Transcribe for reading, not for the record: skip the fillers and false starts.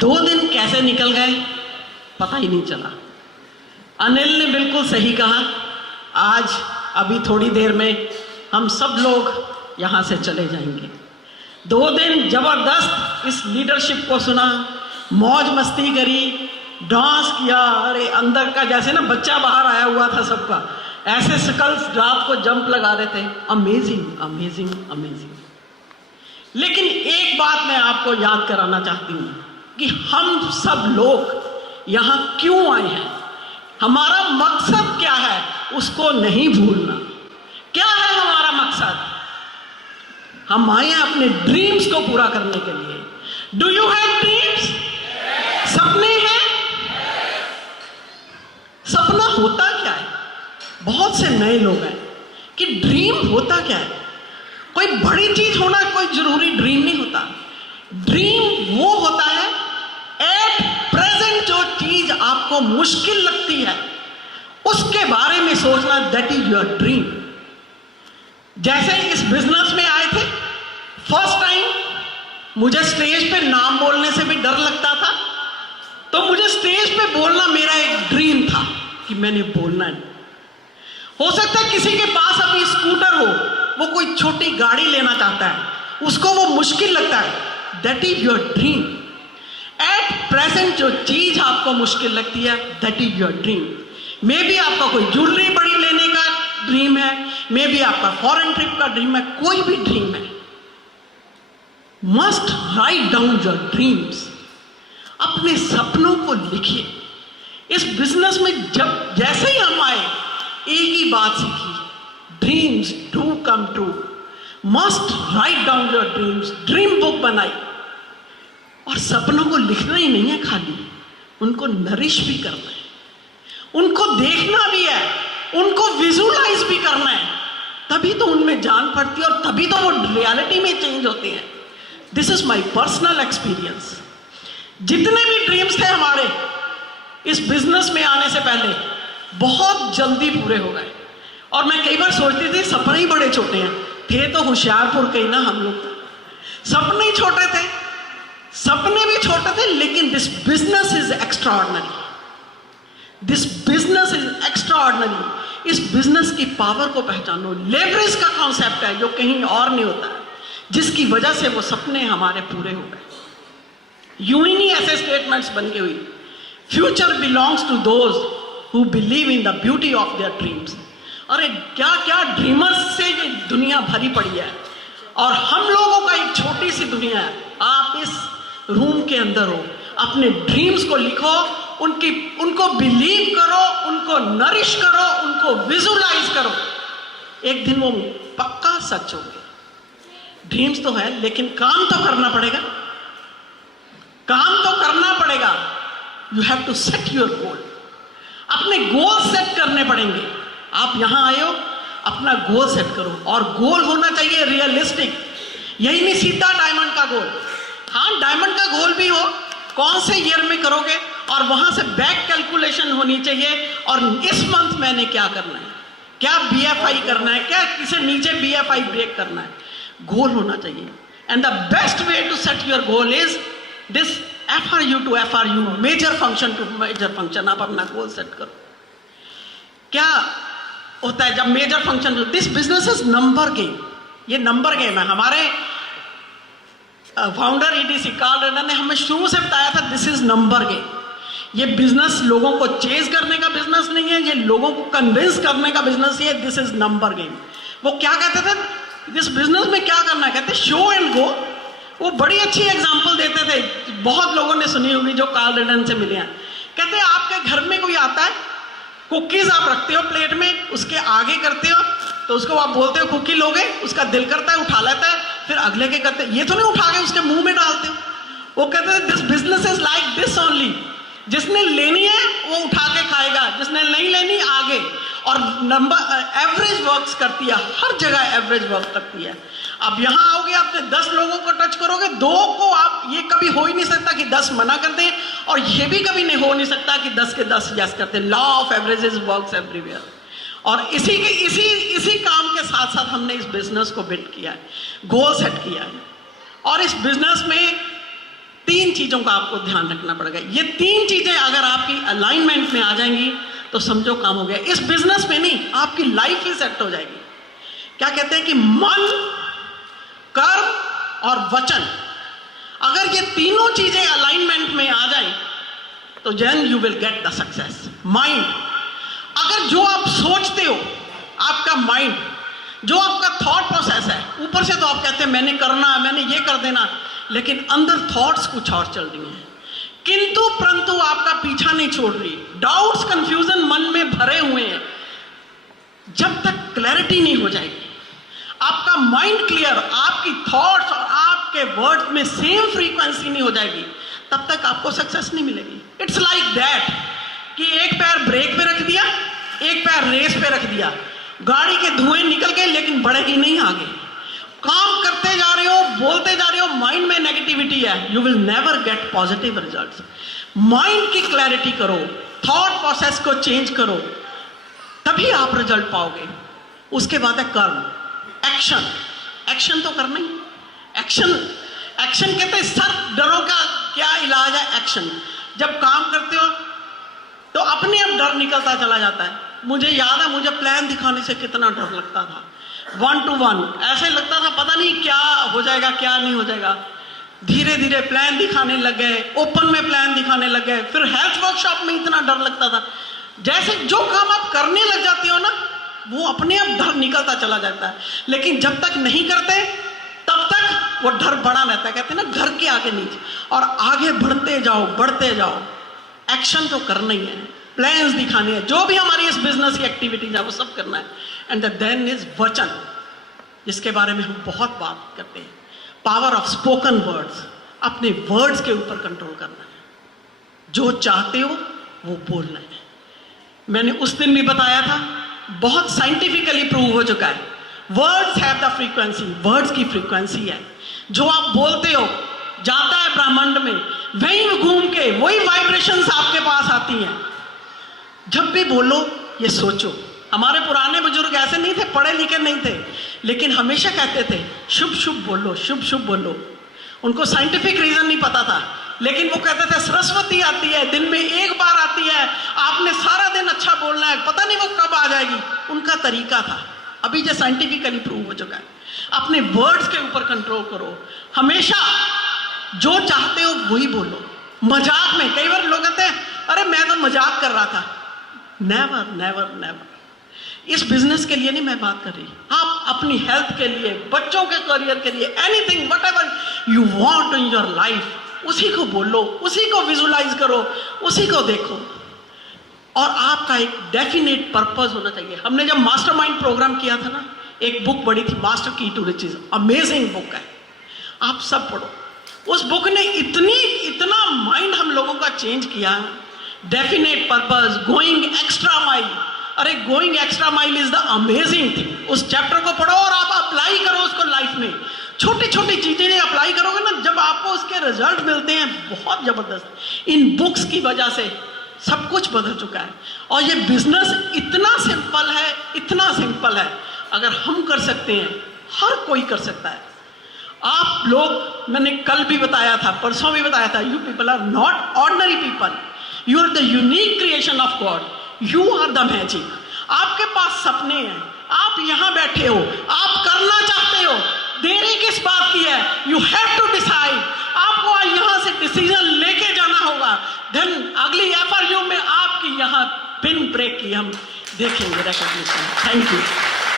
2 दिन कैसे निकल गए पता ही नहीं चला। अनिल ने बिल्कुल सही कहा, आज अभी थोड़ी देर में हम सब लोग यहाँ से चले जाएंगे। 2 दिन जबरदस्त इस लीडरशिप को सुना, मौज मस्ती करी, डांस किया। अरे अंदर का जैसे ना बच्चा बाहर आया हुआ था सबका, ऐसे स्कल्स रात को जंप लगा रहे थे। Amazing amazing amazing. लेकिन एक बात मैं आपको याद कराना चाहती हूँ कि हम सब लोग यहाँ क्यों आए हैं, हमारा मकसद क्या है, उसको नहीं भूलना। क्या है हमारा मकसद? हम आए हैं अपने ड्रीम्स को पूरा करने के लिए। Do you have dreams? सपने हैं? सपना होता क्या है? बहुत से नए लोग हैं कि ड्रीम होता क्या है। कोई बड़ी चीज होना कोई जरूरी ड्रीम नहीं होता। ड्रीम वो होता है एट प्रेजेंट जो चीज आपको मुश्किल लगती है उसके बारे में सोचना, दैट इज योर ड्रीम। जैसे इस बिजनेस में आए थे, फर्स्ट टाइम मुझे स्टेज पे नाम बोलने से भी डर लगता था, तो मुझे स्टेज पे बोलना मेरा एक ड्रीम था कि मैंने बोलना है। हो सकता है किसी के पास अभी स्कूटर हो, वो कोई छोटी गाड़ी लेना चाहता है, उसको वो मुश्किल लगता है, that is your dream. At present जो चीज आपको मुश्किल लगती है, that is your dream. May be आपका कोई ज्वेलरी बड़ी लेने का ड्रीम है, मे बी आपका फॉरेन ट्रिप का ड्रीम है, कोई भी ड्रीम है। Must write down your dreams. अपने सपनों को लिखिए। इस बिजनेस में जब जैसे ही हम आए, एक ही बात सीखी, dreams do come true. Must write down your dreams. Dream book बनाई, और सपनों को लिखना ही नहीं है खाली, उनको नरिश भी करना है, उनको देखना भी है, उनको विजुअलाइज भी करना है। तभी तो उनमें जान पड़ती है और तभी तो वो रियलिटी में चेंज होते हैं। This is my personal experience. जितने भी ड्रीम्स थे हमारे इस बिजनेस में आने से पहले, बहुत जल्दी पूरे हो गए। और मैं कई बार सोचती थी सपने ही बड़े छोटे हैं। थे तो होशियारपुर के ही ना हम लोग, सपने ही छोटे थे, सपने भी छोटे थे, लेकिन this business is extraordinary. This business is extraordinary. इस बिजनेस की पावर को पहचानो। लेवरेज का कॉन्सेप्ट है जो कहीं और नहीं होता, जिसकी वजह से वो सपने हमारे पूरे हो गए। यूं ही नहीं ऐसे स्टेटमेंट्स बन के हुई, future belongs to those who believe in the beauty of their dreams. अरे क्या क्या ड्रीमर्स से ये दुनिया भरी पड़ी है, और हम लोगों का एक छोटी सी दुनिया है। आप इस रूम के अंदर हो, अपने ड्रीम्स को लिखो, उनको बिलीव करो, उनको नरिश करो, उनको विजुअलाइज करो। एक दिन वो पक्का सच होंगे। ड्रीम्स तो है, लेकिन काम तो करना पड़ेगा, काम तो करना पड़ेगा। You have to set your goal. अपने गोल सेट करने पड़ेंगे। आप यहां आए हो, अपना गोल सेट करो, और गोल होना चाहिए रियलिस्टिक। यही नहीं सीधा डायमंड का गोल। हाँ, डायमंड का गोल भी हो, कौन से ईयर में करोगे, और वहां से बैक कैलकुलेशन होनी चाहिए। और इस मंथ मैंने क्या करना है, क्या BFI करना है, क्या किसे नीचे BFI ब्रेक करना है, गोल होना चाहिए। And the best way to set your goal is this FRU to FRU, major function to major function. आप अपना गोल सेट करो। क्या होता है जब major function, this business is number game. ये नंबर गेम है। हमारे फाउंडर EDC कार्ल रेनर ने हमें शुरू से बताया था, दिस इज नंबर गेम। ये बिजनेस लोगों को चेज करने का बिजनेस नहीं है, ये लोगों को कन्विंस करने का बिजनेस है। This is number game. वो क्या कहते थे, दिस बिजनेस में क्या करना है, कहते शो एंड गो। वो बड़ी अच्छी एग्जांपल देते थे, बहुत लोगों ने सुनी होगी जो कार्ल रेनर से मिले हैं। कहते आपके घर में कोई आता है, कुकीज आप रखते हो प्लेट में, उसके आगे करते हो, तो उसको आप बोलते हो कुकी लोगे, उसका दिल करता है उठा लेता है, फिर अगले के करते, ये तो नहीं उठा के उसके मुंह में डालते हो। वो कहते हैं this business is like this only. जिसने लेनी है वो उठा के खाएगा, जिसने नहीं लेनी आगे। और नंबर एवरेज वर्क्स करती है, हर जगह एवरेज वर्क करती है। अब यहां आओगे, आपने 10 लोगों को टच करोगे, 2 को आप, ये कभी हो ही नहीं सकता कि 10 मना कर दें, और ये भी कभी नहीं हो नहीं सकता कि 10 के 10 यस करते। Law of averages works everywhere. और इसी काम के साथ साथ हमने इस बिजनेस को बिल्ड किया है, गोल सेट किया है। और इस बिजनेस में 3 चीजों का आपको ध्यान रखना पड़ेगा। ये 3 चीजें अगर आपकी अलाइनमेंट में आ जाएंगी तो समझो काम हो गया। इस बिजनेस में नहीं, आपकी लाइफ ही सेट हो जाएगी। क्या कहते हैं कि मन, कर्म और वचन, अगर ये तीनों चीजें अलाइनमेंट में आ जाएं तो then you will get the success. Mind, अगर जो आप सोचते हो, आपका माइंड, जो आपका थॉट प्रोसेस है, ऊपर से तो आप कहते हैं मैंने करना, मैंने ये कर देना, लेकिन अंदर थॉट्स कुछ और चल रही हैं, किंतु परंतु आपका पीछा नहीं छोड़ रही, डाउट्स कंफ्यूजन मन में भरे हुए हैं। जब तक क्लैरिटी नहीं हो जाएगी, आपका माइंड क्लियर, आपकी थॉट्स और आपके वर्ड्स में सेम फ्रीक्वेंसी नहीं हो जाएगी, तब तक आपको सक्सेस नहीं मिलेगी। इट्स लाइक दैट कि एक पैर ब्रेक पे रख दिया, एक पैर रेस पे रख दिया, गाड़ी के धुएं निकल गए लेकिन बढ़ेगी नहीं आगे। काम करते जा रहे हो, बोलते जा रहे हो, माइंड में नेगेटिविटी है, you will never get positive results. Mind की क्लैरिटी करो, थॉट प्रोसेस को चेंज करो, तभी आप रिजल्ट पाओगे। उसके बाद है कर्म, एक्शन। एक्शन तो करना ही, एक्शन कहते हैं सब डरों का क्या इलाज है, एक्शन। जब काम करते हो तो अपने आप डर निकलता चला जाता है। मुझे याद है, मुझे प्लान दिखाने से कितना डर लगता था, 1 to 1 ऐसे लगता था पता नहीं क्या हो जाएगा क्या नहीं हो जाएगा। धीरे धीरे प्लान दिखाने लग गए, ओपन में प्लान दिखाने लग गए, फिर हेल्थ वर्कशॉप में इतना डर लगता था। जैसे जो काम आप करने लग जाते हो ना, वो अपने आप डर निकलता चला जाता है, लेकिन जब तक नहीं करते तब तक वो डर बढ़ा रहता है। कहते हैं ना, घर के आगे नीचे, और आगे बढ़ते जाओ बढ़ते जाओ। एक्शन तो करना ही है, प्लान्स दिखाने हैं, जो भी हमारी इस बिजनेस की एक्टिविटीज है वो सब करना है। एंड देन इज वचन, जिसके बारे में हम बहुत बात करते हैं, पावर ऑफ स्पोकन वर्ड्स। अपने वर्ड्स के ऊपर कंट्रोल करना है, जो चाहते हो वो बोलना है। मैंने उस दिन भी बताया था, बहुत साइंटिफिकली प्रूव हो चुका है, words have the frequency, words की फ्रीक्वेंसी है। जो आप बोलते हो जाता है ब्रह्मांड में, वहीं घूम के वही वाइब्रेशंस आपके पास आती हैं। जब भी बोलो ये सोचो। हमारे पुराने बुजुर्ग ऐसे नहीं थे, पढ़े लिखे नहीं थे, लेकिन हमेशा कहते थे शुभ शुभ बोलो, शुभ शुभ बोलो। उनको साइंटिफिक रीजन नहीं पता था, लेकिन वो कहते थे सरस्वती आती है, दिन में एक बार आती है, आपने सारा दिन अच्छा बोलना है, पता नहीं वो कब आ जाएगी। उनका तरीका था, अभी जो साइंटिफिकली प्रूव हो चुका है। अपने वर्ड्स के ऊपर कंट्रोल करो, हमेशा जो चाहते हो वही बोलो। मजाक में कई बार लोग कहते हैं अरे मैं तो मजाक कर रहा था। Never never never. इस बिजनेस के लिए नहीं मैं बात कर रही, आप अपनी हेल्थ के लिए, बच्चों के करियर के लिए, anything whatever you want in your life, उसी को बोलो, उसी को विजुलाइज करो, उसी को देखो, और आपका एक डेफिनेट पर्पस होना चाहिए। हमने जब मास्टरमाइंड प्रोग्राम किया था ना, एक बुक पढ़ी थी, मास्टर की टू रिचेज, अमेजिंग बुक है, आप सब पढ़ो। उस बुक ने इतना माइंड हम लोगों का चेंज किया। Definite purpose, going extra mile. अरे going extra mile is the amazing thing. उस चैप्टर को पढ़ो और आप अप्लाई करो उसको लाइफ में। छोटी छोटी चीजें अप्लाई करोगे ना, जब आपको उसके रिजल्ट मिलते हैं बहुत जबरदस्त। इन बुक्स की वजह से सब कुछ बदल चुका है, और ये बिजनेस इतना सिंपल है, इतना सिंपल है, अगर हम कर सकते हैं हर कोई कर सकता है। आप लोग, मैंने कल भी बताया था, परसों भी बताया था, you people are not ordinary people, you are the unique creation of God, you are the magic. आपके पास सपने हैं, आप यहाँ बैठे हो, आप करना चाहते हो, देरी किस बात की है? You have to decide. आपको यहाँ से डिसीजन लेके जाना होगा, देन अगली FRU में आपकी यहाँ पिन ब्रेक की हम देखेंगे रिकॉग्निशन। Thank you.